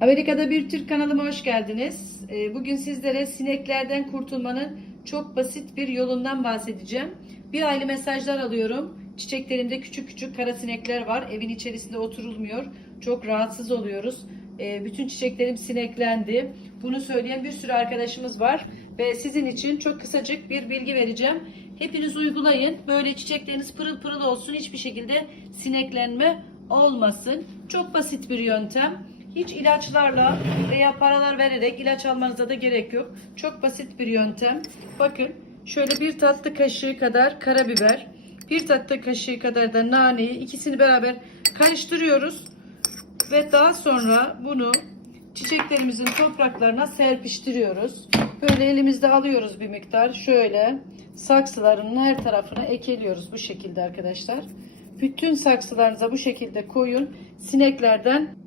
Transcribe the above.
Amerika'da bir Türk kanalıma hoş geldiniz. Ee, Bugün sizlere sineklerden kurtulmanın çok basit bir yolundan bahsedeceğim. Bir aylı mesajlar alıyorum. Çiçeklerimde küçük küçük kara sinekler var. Evin içerisinde oturulmuyor. Çok rahatsız oluyoruz. Ee, Bütün çiçeklerim sineklendi. Bunu söyleyen bir sürü arkadaşımız var. Ve sizin için çok kısacık bir bilgi vereceğim. Hepiniz uygulayın. Böyle çiçekleriniz pırıl pırıl olsun. Hiçbir şekilde sineklenme olmasın. Çok basit bir yöntem. Hiç ilaçlarla veya paralar vererek ilaç almanıza da gerek yok. Çok basit bir yöntem. Bakın şöyle bir tatlı kaşığı kadar karabiber, bir tatlı kaşığı kadar da naneyi ikisini beraber karıştırıyoruz. Ve daha sonra bunu çiçeklerimizin topraklarına serpiştiriyoruz. Böyle elimizde alıyoruz bir miktar. Şöyle saksıların her tarafına ekeliyoruz bu şekilde arkadaşlar. Bütün saksılarınıza bu şekilde koyun. Sineklerden